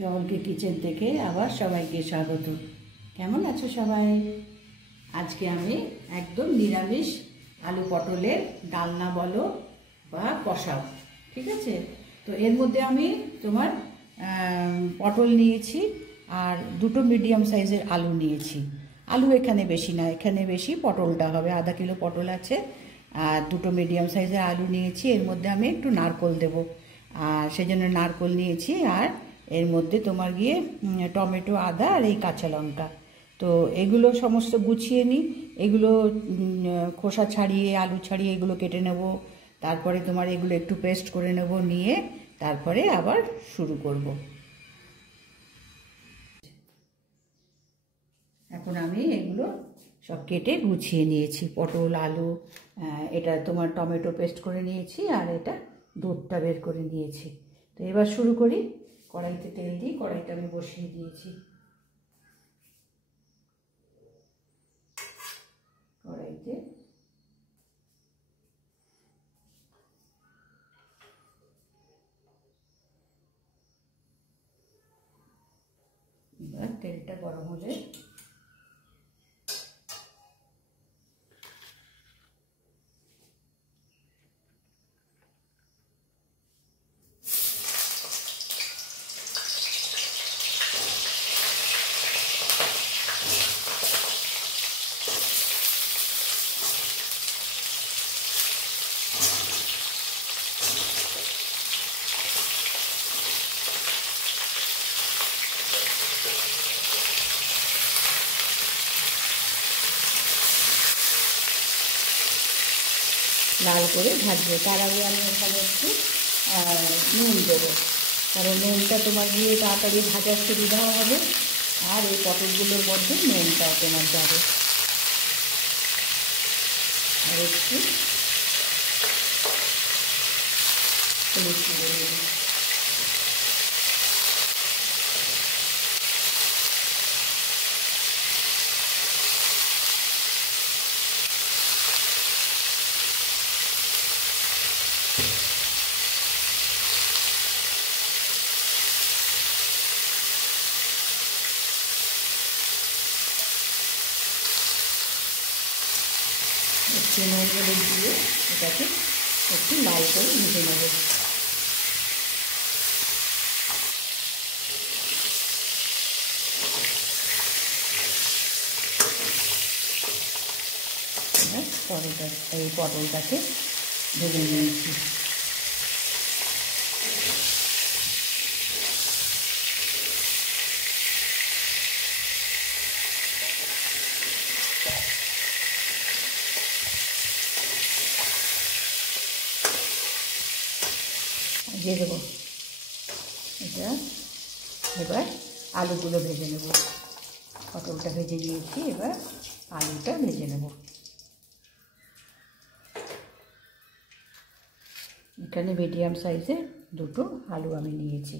জগলকে kitchen থেকে আবার সবাইকে স্বাগত। কেমন আছো সবাই? আজকে আমি একদম নিরামিষ আলু পটলের ডালনা বলো বা কষাও, ঠিক আছে? তো এর মধ্যে আমি তোমার পটল নিয়েছি আর দুটো মিডিয়াম সাইজের আলু নিয়েছি। আলু এখানে বেশি না, এখানে বেশি পটলটা হবে। আধা কিলো পটল আছে আর দুটো মিডিয়াম সাইজের আলু নিয়েছি। এর মধ্যে আমি একটু নারকোল দেবো, আর সেই জন্য নারকোল নিয়েছি। আর এর মধ্যে তোমার গিয়ে টমেটো, আদা আর এই কাঁচা লঙ্কা। তো এগুলো সমস্ত গুছিয়ে নিই। এগুলো খোসা ছাড়িয়ে, আলু ছাড়িয়ে এগুলো কেটে নেব। তারপরে তোমার এগুলো একটু পেস্ট করে নেব, নিয়ে তারপরে আবার শুরু করব। এখন আমি এগুলো সব কেটে গুছিয়ে নিয়েছি। পটল, আলু, এটা তোমার টমেটো পেস্ট করে নিয়েছি, আর এটা দুধটা বের করে নিয়েছি। তো এবার শুরু করি। কড়াইতে তেল দিই, কড়াইটা আমি বসিয়ে দিয়েছি। কড়াইতে এবার তেলটা গরম হলে লাল করে ভাজবো। তার আগে আমি এখানে একটু নুন দেবো, কারণ নুনটা তোমার দিয়ে তাড়াতাড়ি ভাজার সুবিধা হবে, আর এই পটলগুলোর মধ্যে নুনটাও তোমার যাবে। আর একটু হলুদ গুঁড়ো দেবো। একটু নুন হলুদ দিয়ে এটাকে একটু লাল করে ভেজে নেব। এই পটলটাকে ভেজে নিয়েছি। দিয়ে দেবো এটা। এবার আলুগুলো ভেজে নেব। পটলটা ভেজে নিয়েছি, এবার আলুটা ভেজে নেব। এখানে মিডিয়াম সাইজের দুটো আলু আমি নিয়েছি।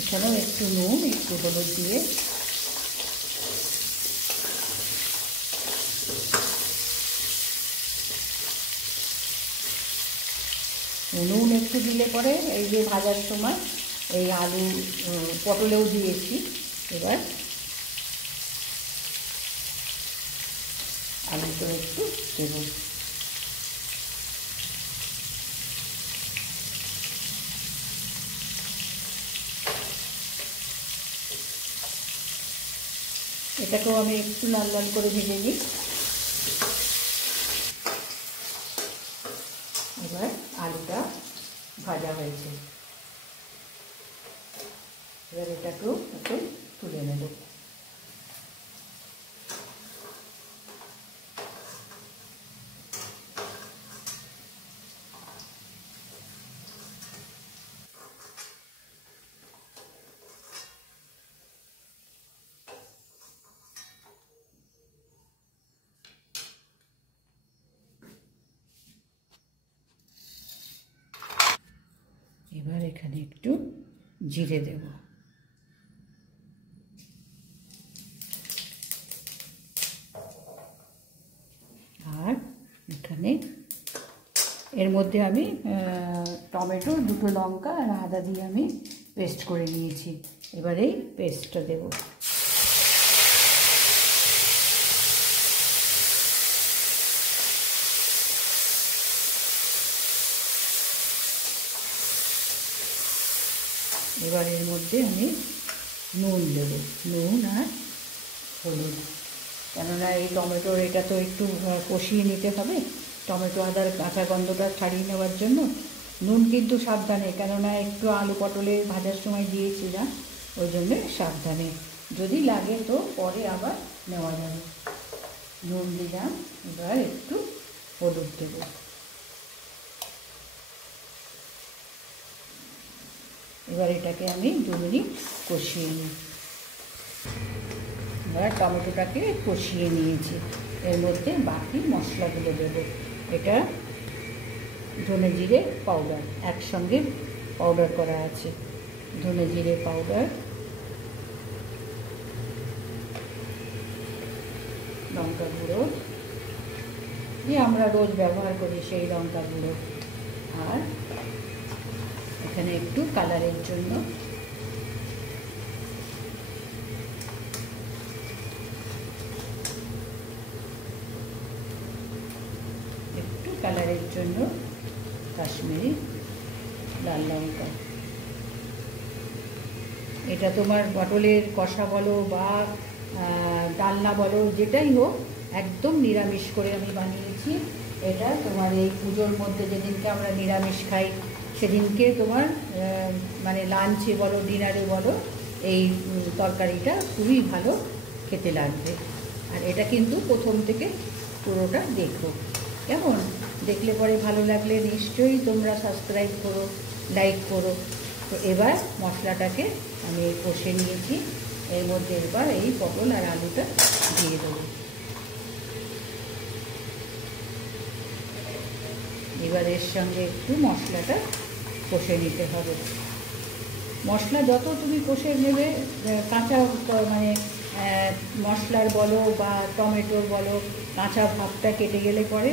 এখানেও একটু নুন, একটু হলুদ দিয়ে নুন একটু দিলে পরে এই যে ভাজার সময় এই আলু পটলেও দিয়েছি। এবার আলুটা একটু দেবো। এটাকেও আমি একটু লাল লাল করে ভেজে নিই। এবার আলুটা ভাজা হয়েছে, এবার এটাকেও একটু তুলে নেব। এবার এখানে একটু জিরে দেব, আর এখানে এর মধ্যে আমি টমেটো, দুটো লঙ্কা আর আদা দিয়ে আমি পেস্ট করে নিয়েছি। এবার এই পেস্টটা দেব। এবার এর মধ্যে আমি নুন দেব, নুন আর হলুদ, কেননা এই টমেটোর এটা তো একটু কষিয়ে নিতে হবে, টমেটো আদার কাঁচা গন্ধটা ছাড়িয়ে নেওয়ার জন্য। নুন কিন্তু সাবধানে, কেননা একটু আলু পটলে ভাজার সময় দিয়েছিলাম, ওই জন্যে সাবধানে, যদি লাগে তো পরে আবার নেওয়া যাবে। নুন দিলাম, এবার একটু হলুদ দেব, এবার এটাকে আমি 2 মিনিট কষিয়ে নিই। এবার টমেটোটাকে কষিয়ে নিয়েছি, এর মধ্যে বাকি মশলাগুলো দেব। এটা ধনে জিরে পাউডার একসঙ্গে পাউডার করা আছে, ধনে জিরে পাউডার, লঙ্কা গুঁড়ো, যে আমরা রোজ ব্যবহার করি সেই লঙ্কা গুঁড়ো, আর এখানে একটু কালারের জন্য কাশ্মীরি লাল লঙ্কা। এটা তোমার পটলের কষা বলো বা ডালনা বলো, যেটাই হোক, একদম নিরামিষ করে আমি বানিয়েছি। এটা তোমার এই পুজোর মধ্যে যেদিনকে আমরা নিরামিষ খাই সেদিনকে তোমার মানে লাঞ্চে বলো ডিনারে বলো এই তরকারিটা খুবই ভালো খেতে লাগবে। আর এটা কিন্তু প্রথম থেকে পুরোটা দেখো, কেমন? দেখলে পরে ভালো লাগলে নিশ্চয়ই তোমরা সাবস্ক্রাইব করো, লাইক করো। তো এবার মশলাটাকে আমি কষে নিয়েছি, এর মধ্যে এবার এই পটল আর আলুটা দিয়ে দেবো। এবার এর সঙ্গে একটু মশলাটা কষে নিতে হবে। মশলা যত তুমি কষে নেবে, কাঁচা মানে মশলার বলো বা টমেটোর বলো, কাঁচা ভাবটা কেটে গেলে পরে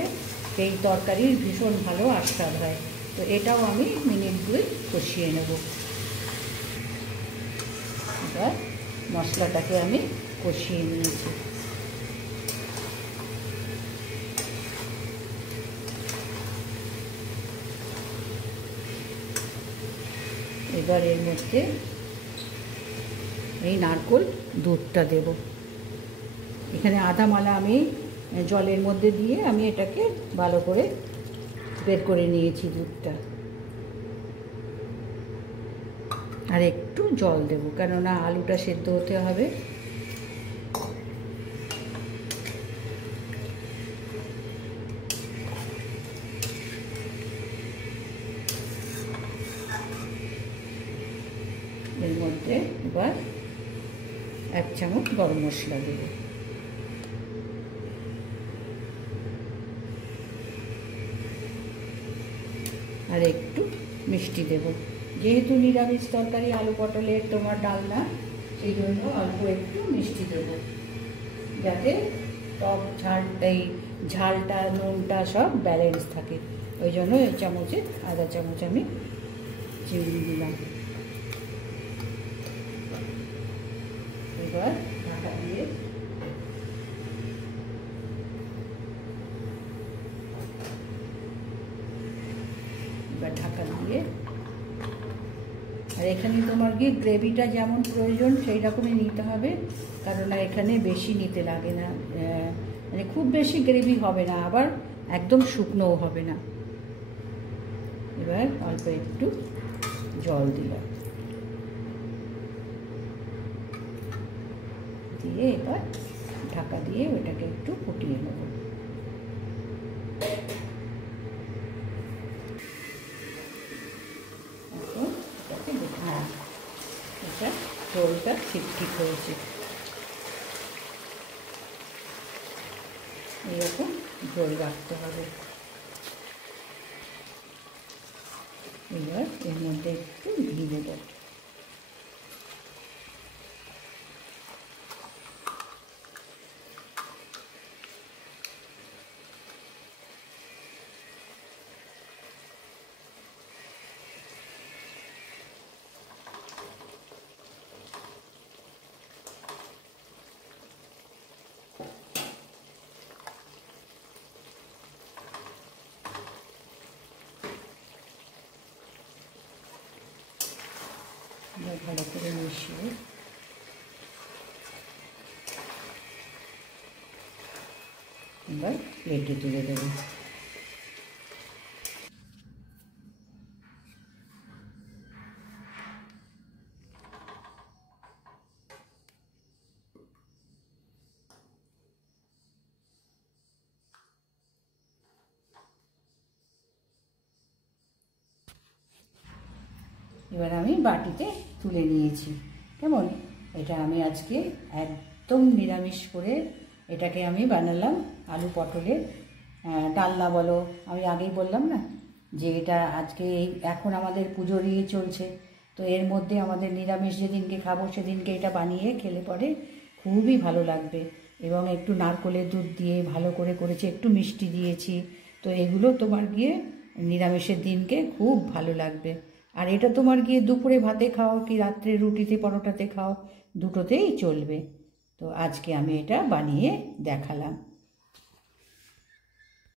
এই তরকারির ভীষণ ভালো আস্বাদ হয়। তো এটাও আমি মিনিট 2 কষিয়ে নেব। এবার মশলাটাকে আমি কষিয়ে নিয়েছি। এবার এর মধ্যে এই নারকেল দুধটা দেব। এখানে আধা মালা আমি জলের মধ্যে দিয়ে আমি এটাকে ভালো করে বের করে নিয়েছি দুধটা। আর একটু জল দেব, কেননা আলুটা সেদ্ধ হতে হবে। এর মধ্যে এবার 1 চামচ গরম মশলা দেব। আর একটু মিষ্টি দেব, যেহেতু নিরামিষ তরকারি আলু পটলের তোমার ডালনা, সেই জন্য অল্প একটু মিষ্টি দেব, যাতে টক ঝাল এই ঝালটা নুনটা সব ব্যালেন্স থাকে। ওই জন্য এই চামচে আধা চামচ আমি চিনি দিলাম। এবার ঢাকা দিয়ে আর এখানে তোমার কি গ্রেভিটা যেমন প্রয়োজন সেই রকমই নিতে হবে, কারণ এখানে বেশি নিতে লাগে না, মানে খুব বেশি গ্রেভি হবে না, আবার একদম শুকনোও হবে না। এবার অল্প একটু জল দিলাম, দিয়ে এবার ঢাকা দিয়ে ওটাকে একটু ফুটিয়ে নেব। এটা ঝোলটা ঠিক হয়েছে, এরকম ঝোল রাখতে হবে। এবার এর মধ্যে একটু ঘি দেব, ভালো করে মিশিয়ে এবার প্লেটে তুলে দেবো। এবার আমি বাটিতে তুলে নিয়েছি। কেমন, এটা আমি আজকে একদম নিরামিষ করে এটাকে আমি বানালাম আলু পটলের ডালনা বলো। আমি আগেই বললাম না যে এটা আজকে এখন আমাদের পুজোর চলছে, তো এর মধ্যে আমাদের নিরামিষ যেদিনকে খাবো সেদিনকে এটা বানিয়ে খেলে পরে খুবই ভালো লাগবে। এবং একটু নারকেলের দুধ দিয়ে ভালো করে করেছি, একটু মিষ্টি দিয়েছি, তো এগুলো তোমার গিয়ে নিরামিষের দিনকে খুব ভালো লাগবে। আর এটা তোমার গিয়ে দুপুরে ভাতে খাও কি রাত্রে রুটিতে পরোটাতে খাও, দুটোতেই চলবে। তো আজকে আমি এটা বানিয়ে দেখালাম।